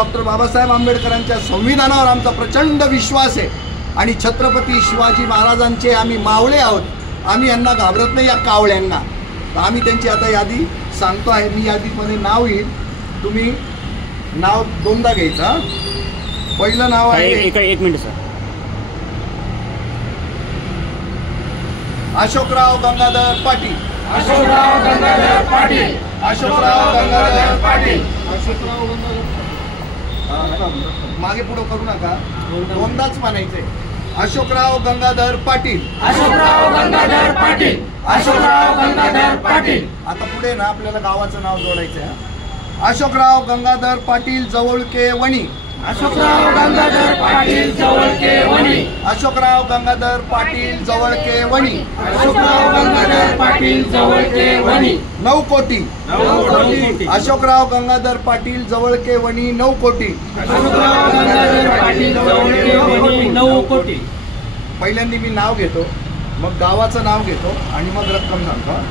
Doctor Babasaheb आंबेडकरांच्या संविधानावर आमचा प्रचंड विश्वास आहे आणि छत्रपती शिवाजी महाराजांचे आम्ही मावळे आहोत. आम्ही यांना घाबरत नाही, या कावळ्यांना. तर आम्ही त्यांची आता यादी सांगतो आहे. मी यादीमध्ये नाव येईल, तुम्ही नाव दोनदा घ्यायचं. पहिलं नाव आहे, एक मिनिट सर, अशोकराव गंगाधर पाटील. अशोकराव गंगाधर पाटील. अशोकराव गंगाधर पाटील. अशोकराव गंगाधर मागे पुढे करू नका, दोनदाच म्हणायचंय. अशोकराव गंगाधर पाटील. अशोकराव गंगाधर पाटील. अशोकराव गंगाधर पाटील. आता पुढे ना आपल्याला गावाचं नाव जोडायचं आहे. अशोकराव गंगाधर पाटील जवळके वणी. अशोकराव गंगाधर पाटील जवळके वणी. अशोकराव गंगाधर पाटील जवळके वणी. अशोकराव गंगाधर पाटील जवळके वणी. 9 कोटी. 9 कोटी. अशोकराव गंगाधर पाटील जवळके वणी 9 कोटी. अशोकराव गंगाधर पाटील जवळके वणी 9 कोटी. पहिल्यांदा मी नाव घेतो, मग गावाचं नाव घेतो आणि मग रक्कम सांगतो.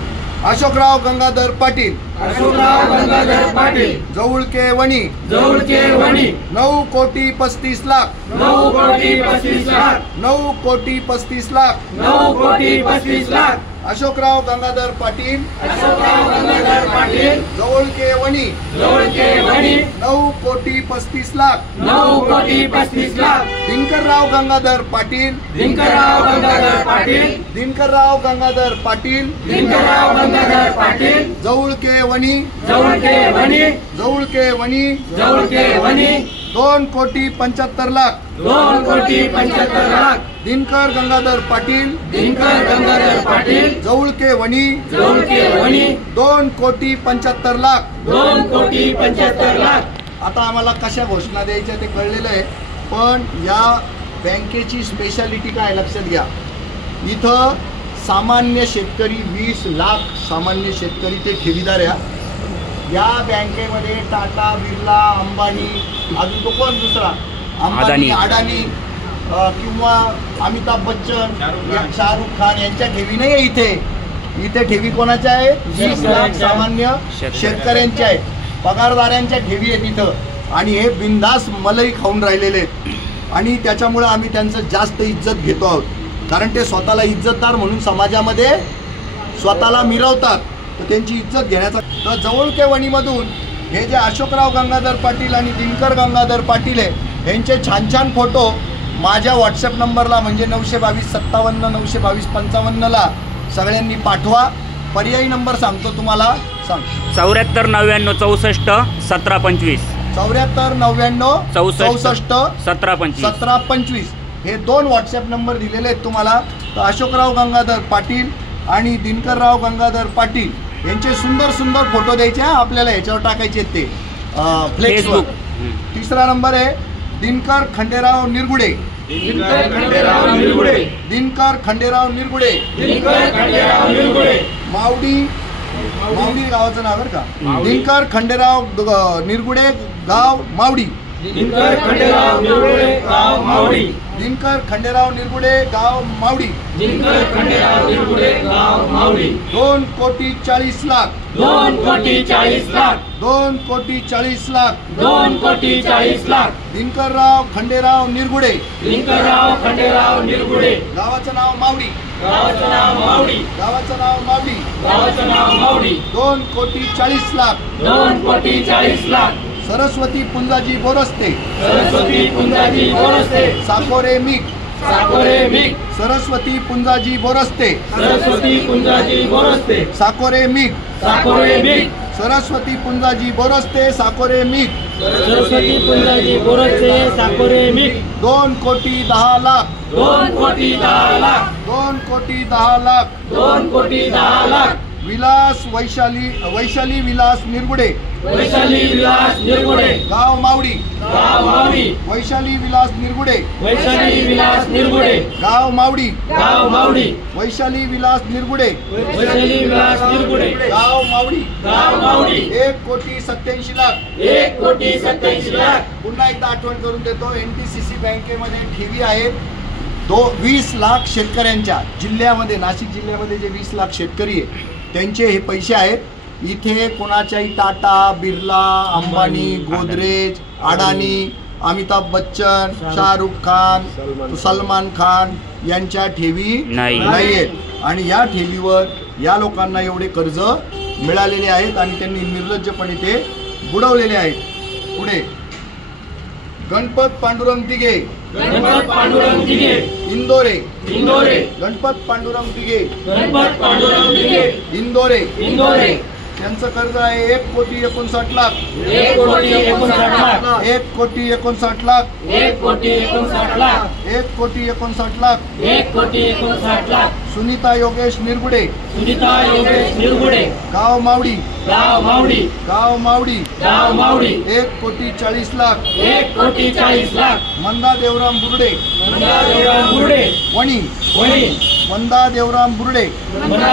अशोकराव गंगाधर पाटील. अशोकराव गंगाधर पाटील जवळके वणी. जवळके वणी 9 कोटी 35 लाख. 9 कोटी 35 लाख. 9 कोटी 35 लाख. 9 कोटी 35 लाख. अशोकराव गंगाधर पाटील. अशोकराव गंगाधर पाटील जवळके वणी. जवळके वणी 9 कोटी 35 लाख. 9 कोटी 35 लाख. दिनकरराव गंगाधर पाटील. दिनकरराव गंगाधर पाटील. दिनकरराव गंगाधर पाटील दिनकरराव गंगाधर पाटील जवळके वणी. जवळके वणी. जवळके वणी जवळके वणी 2 कोटी 75 लाख. 2 कोटी 75 लाख. दिनकर गंगाधर पाटील. दिनकर गंगाधर पाटील जवळके वणी. जवळके वणी 2 कोटी 75 लाख. 2 कोटी 75 लाख. आता आम्हाला कशा घोषणा द्यायच्या ते कळलेलं आहे, पण या बँकेची स्पेशालिटी काय लक्षात घ्या. इथं सामान्य शेतकरी 20 लाख सामान्य शेतकरी ते ठेवीदार या बँकेमध्ये टाटा, बिर्ला, अंबानी, अजून तो कोण दुसरा, अंबानी, अडानी किंवा अमिताभ बच्चन, शाहरुख खान यांच्या ठेवी नाही आहे. इथे ठेवी कोणाच्या आहेत? 20 लाख सामान्य शेतकऱ्यांच्या आहेत, पगारदारांच्या ठेवी आहेत इथं. आणि हे बिंदास मलई खाऊन राहिलेले आहेत आणि त्याच्यामुळे आम्ही त्यांचं जास्त इज्जत घेतो आहोत, कारण ते स्वतःला इज्जतदार म्हणून समाजामध्ये स्वतःला मिरवतात. तर त्यांची इज्जत घेण्याचा. तर जवळके वणीमधून हे जे अशोकराव गंगाधर पाटील आणि दिनकर गंगाधर पाटील आहे यांचे छान छान फोटो माझ्या व्हॉट्सअप नंबरला म्हणजे 922 57 922 55ला सगळ्यांनी पाठवा. पर्यायी नंबर सांगतो तुम्हाला, सांग. 74 99 64 17 25. 74 99 64 17 25. 17 25 हे 2 व्हॉट्सअप नंबर दिलेले आहेत तुम्हाला. तर अशोकराव गंगाधर पाटील आणि दिनकरराव गंगाधर पाटील यांचे सुंदर सुंदर फोटो द्यायचे आपल्याला, ह्याच्यावर टाकायचे ते फ्लेक्सवर. तिसरा नंबर आहे दिनकर खंडेराव निरगुडे. दिनकर खंडेराव निरगुडे. दिनकर खंडेराव निरगुडे. दिनकर खंडेराव निरगुडे मावडी गावाचं नाव बरं का. दिनकर खंडेराव निरगुडे गाव मावडी. दिनकर खंडेराव निरगुडे गाव मावडी. दिनकर खंडेराव निरगुडे गाव मावडी. दिनकर खंडेराव निरगुडे गाव मावडी 2 कोटी 40 लाख. 2 कोटी 40 लाख. 2 कोटी 40 लाख. 2 कोटी 40 लाख. दिनकरराव खंडेराव निरगुडे. दिनकरराव खंडेराव निरगुडे गावाचं नाव मावडी. गावाचं नाव मावडी. गावाचं नाव मावडी. गावाचं नाव मावडी 2 कोटी 40 लाख. 2 कोटी 40 lakh. Saraswati Punjaji Boraste. Saraswati Punjaji Boraste. Sakore meek. Sakore meek. Saraswati Punjaji Boraste. Saraswati Punjaji Boraste. Sakore meek. Sakore meek. Saraswati Punjaji Boraste Sakore meek. Saraswati Punjaji Boraste Sakore meek 2 कोटी 10 लाख. 2 कोटी 10 लाख. 2 कोटी 10 लाख. 2 कोटी 10 लाख. विलास वैशाली विलास निरगुडे. वैशाली विलास निरगुडे गाव मावडी. गाव मावडी. वैशाली विलास निरगुडे. वैशाली विलास निरगुडे गाव मावडी. गाव मावडी. वैशाली विलास निरगुडे. वैशाली विलास निरगुडे गाव मावडी. गाव मावडी 1 कोटी 87 लाख. 1 कोटी 87 लाख. पुन्हा एकदा आठवण करून देतो, NTCC बँकेमध्ये ठेवी आहेत 20 लाख शेतकऱ्यांच्या. जिल्ह्यामध्ये नाशिक जिल्ह्यामध्ये जे 20 लाख शेतकरी आहे त्यांचे हे पैसे आहेत. इथे कोणाच्याही टाटा, बिर्ला, अंबानी, गोदरेज, अडानी, अमिताभ बच्चन, शाहरुख खान, सलमान खान यांच्या ठेवी नाहीयेत आणि या ठेवीवर या लोकांना एवढे कर्ज मिळालेले आहेत आणि त्यांनी निर्लज्जपणे ते बुडवलेले आहेत। पुढे गणपत पांडुरंग दिघे, गणपत पांडुरंग दिघे, इंदोरे, इंदोरे, गणपत पांडुरंग दिघे, गणपत पांडुरंग दिघे, इंदोरे, इंदोरे, त्यांचं कर्ज आहे 1,59,00,000, 1,59,00,000, 1,59,00,000, 1,59,00,000, 1,59,00,000, 1,59,00,000, सुनीता योगेश निरगुडे, सुनीता योगेश निरगुडे, गाव मावडी, गाव मावडी, गाव मावडी, गाव मावडी, 1,40,40,00,000, 1,40,40,00,000, मंदा देवराम बुर्डे, मंदा देवराम बुर्डे, वणी, वणी, मंदा देवराम बुर्डे, मंदा